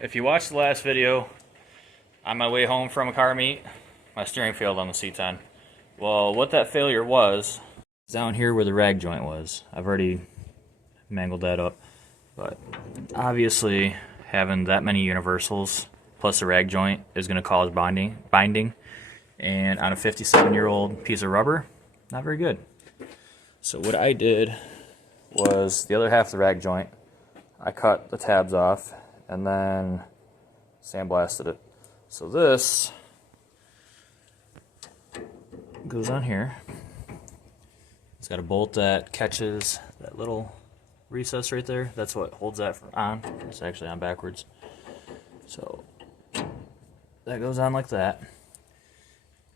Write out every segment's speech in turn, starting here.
if you watched the last video, on my way home from a car meet, my steering failed on the C10. Well, what that failure was down here where the rag joint was. I've already mangled that up, but obviously having that many universals plus the rag joint is going to cause binding, and on a 57-year-old piece of rubber, not very good. So what I did was the other half of the rag joint, I cut the tabs off and then sandblasted it. So this goes on here. It's got a bolt that catches that little recess right there. That's what holds that on. It's actually on backwards. So that goes on like that.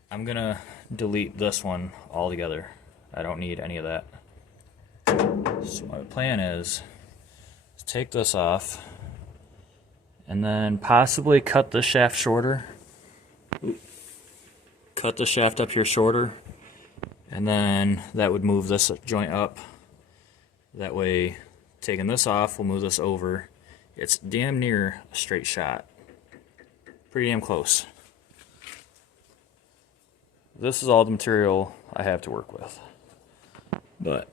I'm gonna delete this one altogether. I don't need any of that. So my plan is to take this off and then possibly cut the shaft shorter. Cut the shaft up here shorter, and then that would move this joint up. That way, taking this off will move this over. It's damn near a straight shot. Pretty damn close. This is all the material I have to work with. But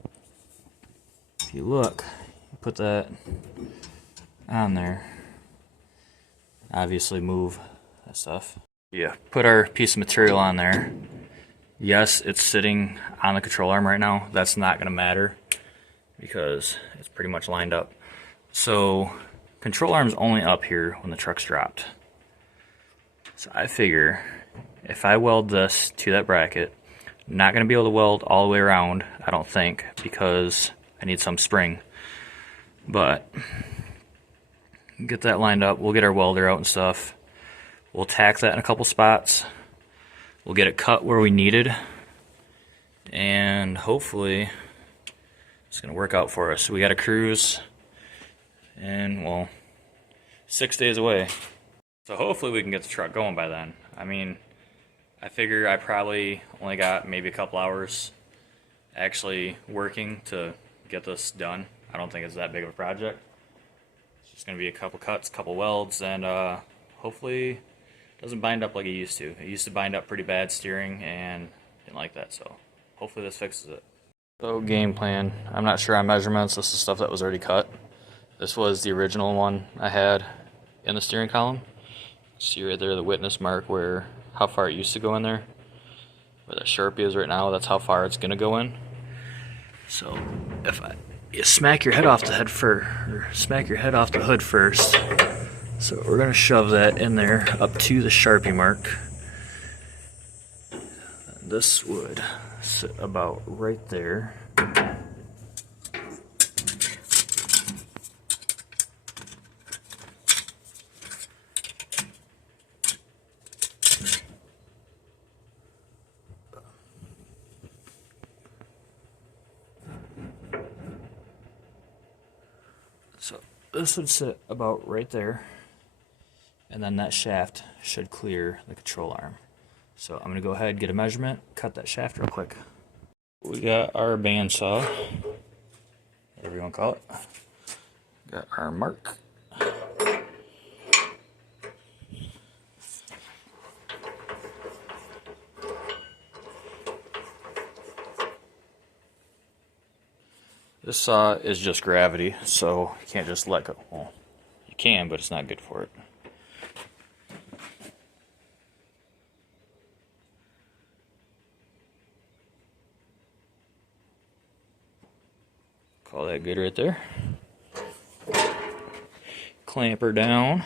if you look, you put that on there. Obviously move that stuff. Yeah, put our piece of material on there. Yes, it's sitting on the control arm right now. That's not gonna matter because it's pretty much lined up. So control arm's only up here when the truck's dropped. So I figure if I weld this to that bracket, I'm not gonna be able to weld all the way around, I don't think, because I need some spring. But get that lined up, we'll get our welder out and stuff. We'll tack that in a couple spots. We'll get it cut where we needed. And hopefully it's gonna work out for us. We got a cruise and, well, 6 days away. So hopefully we can get the truck going by then. I mean, I figure I probably only got maybe a couple hours actually working to get this done. I don't think it's that big of a project. It's just gonna be a couple cuts, couple welds, and hopefully it doesn't bind up like it used to. It used to bind up pretty bad steering and didn't like that, so hopefully this fixes it. So game plan, I'm not sure on measurements. This is stuff that was already cut. This was the original one I had in the steering column. See right there the witness mark where how far it used to go in there. Where that Sharpie is right now, that's how far it's gonna go in. So if you smack your head off the head first, or smack your head off the hood first. So we're gonna shove that in there up to the Sharpie mark. This would sit about right there. So this would sit about right there, and then that shaft should clear the control arm. So I'm gonna go ahead and get a measurement, cut that shaft real quick. We got our bandsaw, whatever you wanna call it. Got our mark. This saw is just gravity, so you can't just let go. Well, you can, but it's not good for it. Call that good right there. Clamp her down.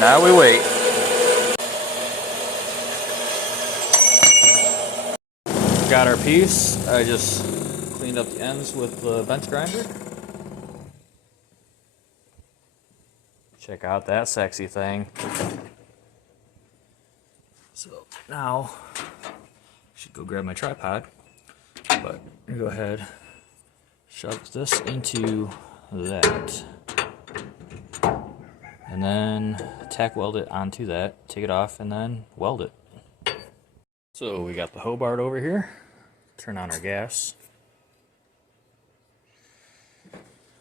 Now we wait. Got our piece. I just cleaned up the ends with the bench grinder. Check out that sexy thing. So now, I should go grab my tripod, but I'm gonna go ahead, shove this into that. And then tack weld it onto that, take it off, and then weld it. So we got the Hobart over here. Turn on our gas.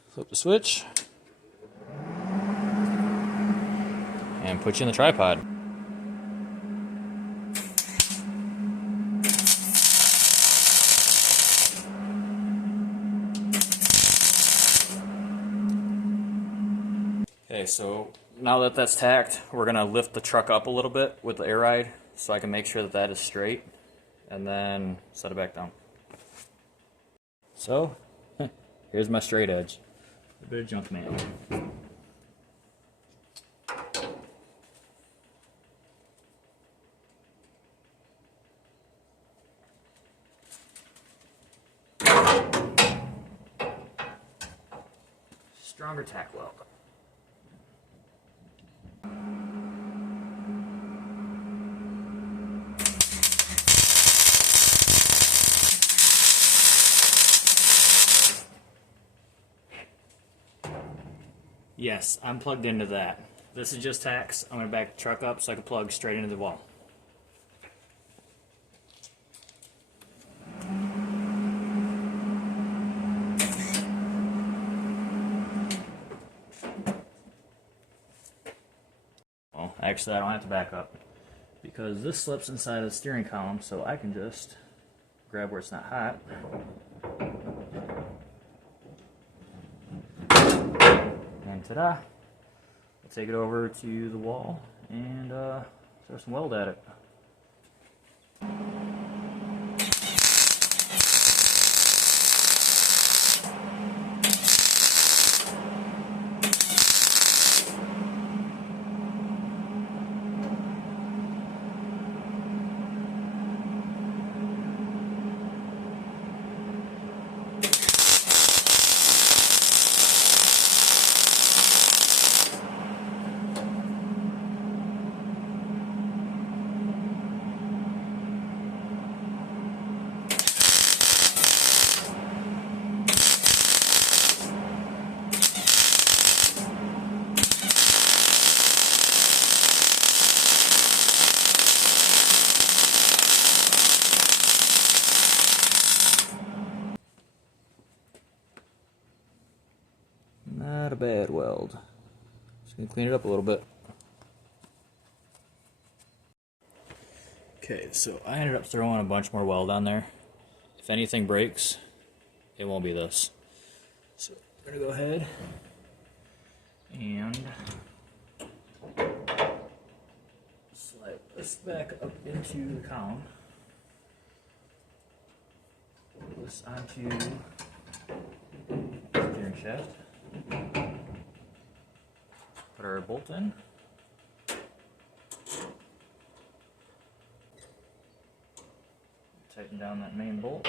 Flip the switch. And put you in the tripod. Okay, so now that that's tacked, we're gonna lift the truck up a little bit with the air ride so I can make sure that that is straight, and then set it back down. So, here's my straight edge. A bit of junk mail. Stronger tack weld. Yes, I'm plugged into that. This is just tacks. I'm going to back the truck up so I can plug straight into the wall. Well, actually I don't have to back up because this slips inside of the steering column, so I can just grab where it's not hot. And ta-da! I'll take it over to the wall and throw some weld at it. Not a bad weld. Just gonna clean it up a little bit. Okay, so I ended up throwing a bunch more weld on there. If anything breaks, it won't be this. So we're gonna go ahead and slide this back up into the column. Put this onto the steering shaft. Put our bolt in. Tighten down that main bolt.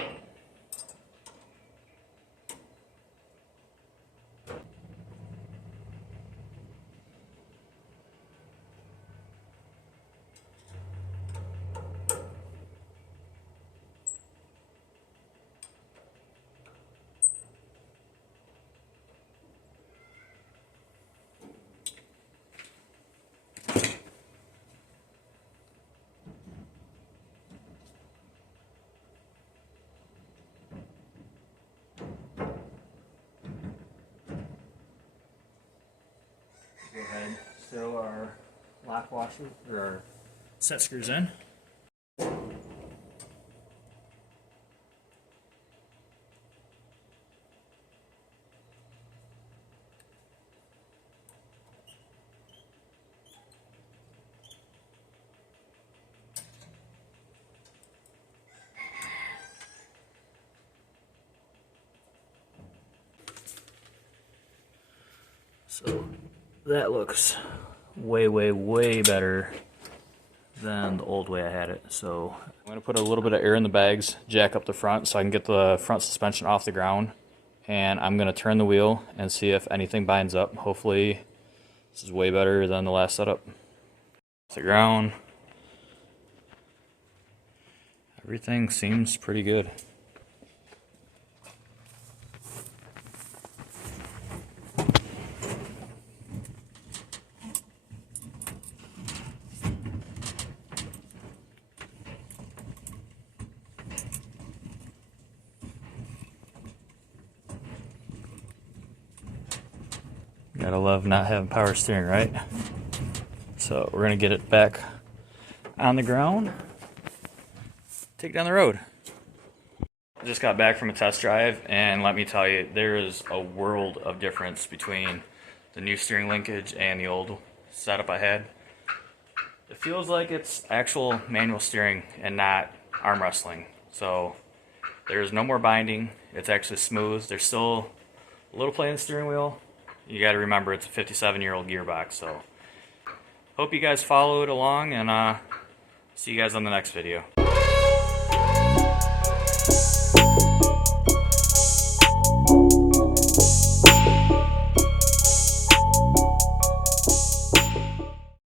Go ahead, throw our lock washer or our set screws in. So that looks way, way, way better than the old way I had it. So I'm going to put a little bit of air in the bags, jack up the front so I can get the front suspension off the ground. And I'm going to turn the wheel and see if anything binds up. Hopefully this is way better than the last setup. Off the ground. Everything seems pretty good. Gotta love not having power steering, right? So we're gonna get it back on the ground, take it down the road. I just got back from a test drive, and let me tell you, there is a world of difference between the new steering linkage and the old setup I had. It feels like it's actual manual steering and not arm wrestling. So there's no more binding. It's actually smooth. There's still a little play in the steering wheel. You got to remember it's a 57-year-old gearbox. So hope you guys followed along, and see you guys on the next video.